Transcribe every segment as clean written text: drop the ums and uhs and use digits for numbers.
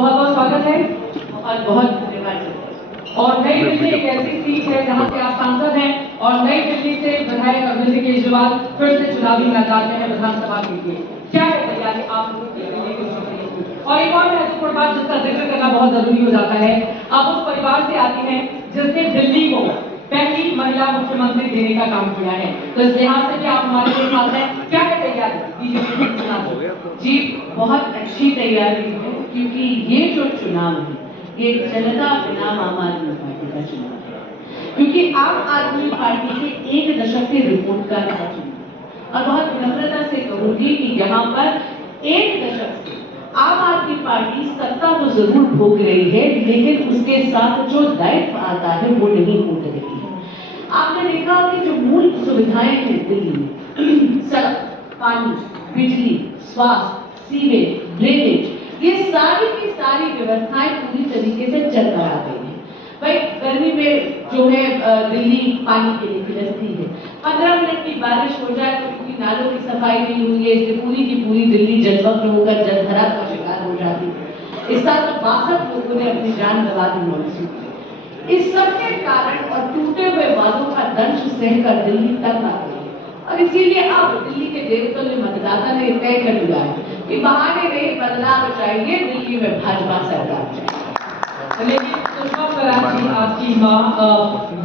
बहुत बहुत स्वागत है और बहुत धन्यवाद। और नई दिल्ली एक ऐसी सीट है जहां से आप सांसद हैं और नई दिल्ली से विधायक अरविंद केजरीवाल फिर से चुनावी मैदान में है विधानसभा के लिए। क्या है तैयारी आप लोगों की दिल्ली के लिए? और एक और महत्वपूर्ण बात जिसका जिक्र करना बहुत जरूरी हो जाता है, आप उस परिवार से आती हैं जिसने दिल्ली को पहली महिला मुख्यमंत्री देने का काम किया है, तो इस लिहाज से भी आप हमारे के साथ हैं। क्या है तैयारी बीजेपी के चुनाव? जी बहुत अच्छी तैयारी है, क्योंकि ये जो चुनाव है ये जनता बनाम आम आदमी पार्टी का चुनाव है, क्योंकि आम आदमी पार्टी के एक दशक के रिपोर्ट का चुनाव है। और बहुत नम्रता से कहूंगी कि यहाँ पर एक दशक से आम आदमी पार्टी सत्ता तो जरूर भोग रही है, लेकिन उसके साथ जो दायित्व आता है वो नहीं भोग रही है। आपने देखा कि जो मूल सुविधाएं हैं दिल्ली में, सड़क, पानी, बिजली, स्वास्थ्य, सीवेज, ड्रेनेज, ये सारी की सारी व्यवस्थाएं पूरी तरीके से चल कर आ गई है। भाई गर्मी में जो है दिल्ली पानी के लिए तरसती है। 15 मिनट की बारिश हो जाए तो पूरी नालों की सफाई नहीं हुई है, इससे पूरी की पूरी दिल्ली जलमग्न होकर जलधरा का शिकार हो जाती है। इस साल 62 लोगों ने अपनी जान गंवा दी मॉनसून में। इस सब के कारण और टूटे हुए वादों का दंश सहकर दिल्ली तक आ गई, और इसीलिए अब दिल्ली के देवतुल्य मतदाता ने तय कर दिया है कि बहाने नहीं, बदलाव चाहिए, दिल्ली में भाजपा सरकार चाहिए। लेकिन सुषमा स्वराज जी आपकी माँ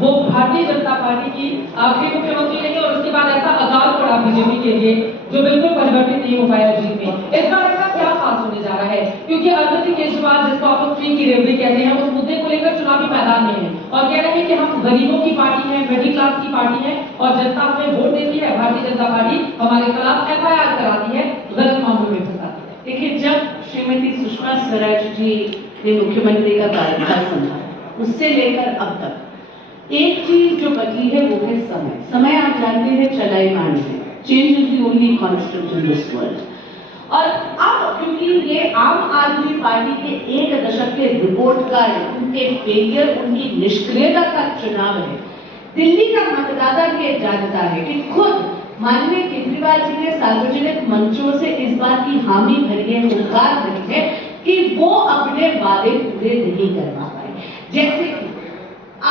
वो भारतीय जनता पार्टी की आखिरी मुख्यमंत्री रही और उसके बाद ऐसा अकाल पड़ा बीजेपी के लिए जो बिल्कुल परिवर्तित नहीं हो पाया जीत में। इस बार ऐसा क्या खास होने जा रहा है? क्योंकि अरविंद केजरीवाल जिसको आप लोग फ्री की रेवड़ी कहते हैं, उस मुद्दे को लेकर चुनावी मैदान में है और कह रहे हैं कि हम गरीबों की पार्टी है, मिडिल क्लास की पार्टी है और जनता हमें वोट देती है, भारतीय जनता पार्टी हमारे खिलाफ FIR कराती है, गलत मामलों में फंसाती है। देखिए, जब श्रीमती सुषमा स्वराज जी ने मुख्यमंत्री का कार्यभार संभाला, उससे लेकर अब तक एक चीज जो बदली है वो है समय। समय आप जानते हैं चलायमान है, change is the only constant in this world. और अब क्योंकि ये आम आदमी पार्टी के एक दशक के रिपोर्ट का, उनके फेलियर, उनकी निष्क्रियता का चुनाव है, दिल्ली का मतदाता ये जानता है कि खुद माननीय केजरीवाल जी ने सार्वजनिक मंचों से इस बात की हामी भरी है, हुंकार भरी है कि वो अपने वादे पूरे नहीं करवा पाए। जैसे कि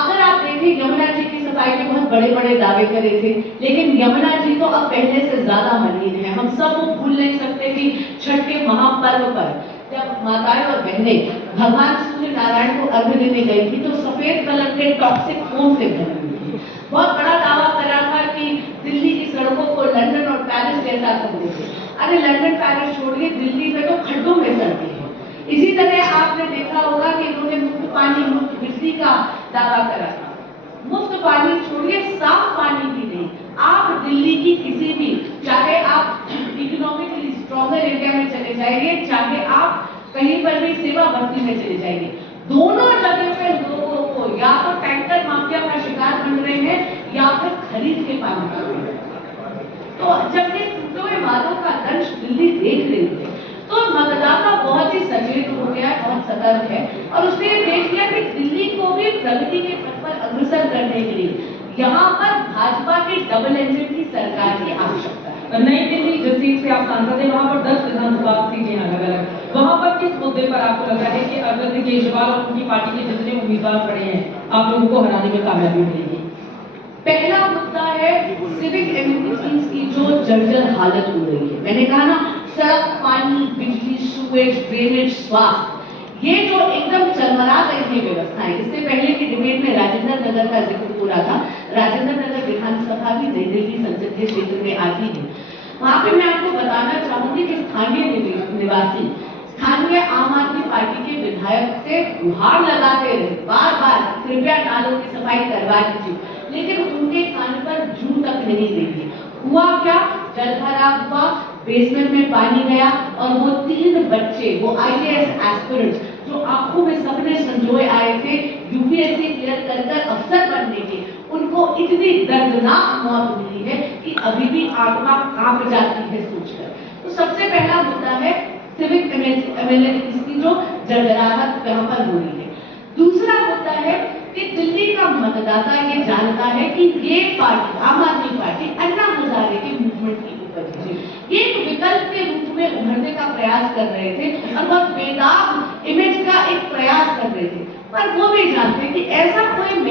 अगर आप देखें, यमुना जी की सफाई के बहुत बड़े बड़े दावे करे थे, लेकिन यमुना जी तो अब पहले से ज्यादा मलिन है। हम सब वो भूल नहीं सकते कि छठ के महापर्व पर जब माताएं और बहनें भगवान सूर्य नारायण को अर्घ्य देने गई थी तो सफेद कलर के टॉक्सिक फोम से भरी हुई थी। बहुत बड़ा दावा करा था कि दिल्ली की सड़कों को लंदन और पेरिस जैसा कर देंगे। अरे लंदन पेरिस छोड़िए, दिल्ली में तो खड्डों में सड़कें हैं। इसी तरह आपने देखा होगा कि इन्होंने मुफ्त पानी, मुफ्त बिजली का दावा करा था। मुफ्त पानी छोड़िए, साफ पानी भी नहीं। आप दिल्ली की किसी भी, चाहे आप इकोनॉमिकली स्ट्रॉन्गर एरिया में चले जाइए, चाहे आप कहीं पर भी सेवा बस्ती में चले जाइए, दोनों जगह पे लोगों को या तो टैंकर माफिया का शिकार बन रहे हैं या फिर खरीद के पानी पा रहे हैं। तो जब ये टूटे हुए वादों का दंश दिल्ली देख रही है तो मतदाता बहुत ही सचेत हो गया है, बहुत सतर्क है, और उसने ये देख लिया कि दिल्ली को भी प्रगति के पथ पर अग्रसर करने के लिए यहाँ पर भाजपा की डबल इंजन की सरकार की आवश्यकता है। नई दिल्ली जिस सीट से आप सांसद हैं, वहाँ पर 10 विधानसभा सीटें अलग अलग, वहाँ पर किस मुद्दे पर आपको लग रहा है कि अरविंद केजरीवाल और उनकी पार्टी के जितने उम्मीदवार खड़े हैं आप लोगों को हराने में कामयाबी मिलेगी? पहला मुद्दा है सिविक एम्यूनिटीज की जो जर्जर हालत हो रही है। मैंने कहा ना, सड़क, पानी, बिजली, सूवेज, ड्रेनेज, स्वास्थ्य, ये जो एकदम चरमरा गई है व्यवस्थाएं। इससे पहले की डिबेट में राजेंद्र नगर का जिक्र हो रहा था। राजेंद्र नगर विधानसभा भी नई दिल्ली संसदीय क्षेत्र में आती है। वहां पे मैं आपको बताना चाहूंगी कि स्थानीय निवासी स्थानीय आम आदमी पार्टी के विधायक से गुहार लगाते रहे बार बार, कृपया नालों की सफाई करवा दीजिए, लेकिन उनके कान पर जू तक नहीं गई। हुआ क्या? जलभराव हुआ, बेसमेंट में पानी गया और वो 3 बच्चे, वो IAS एस्पिरेंट्स जो आंखों में सपने संजोए आए थे UPSC क्लियर कर अफसर बनने के, उनको इतनी दर्दनाक मौत मिली है कि अभी भी आत्मा कांप जाती है सोचकर। तो सबसे पहला मुद्दा है सिविक एम्यूनिटीज की जो जर्जराहट यहाँ पर हो रही है। दूसरा मुद्दा है कि दिल्ली का मतदाता ये जानता है कि ये पार्टी, आम आदमी पार्टी, अन्ना हजारे के मूवमेंट की उपज है। ये एक विकल्प के रूप में उभरने का प्रयास कर रहे थे और बहुत बेदाग इमेज पर वो भी जानते हैं कि ऐसा कोई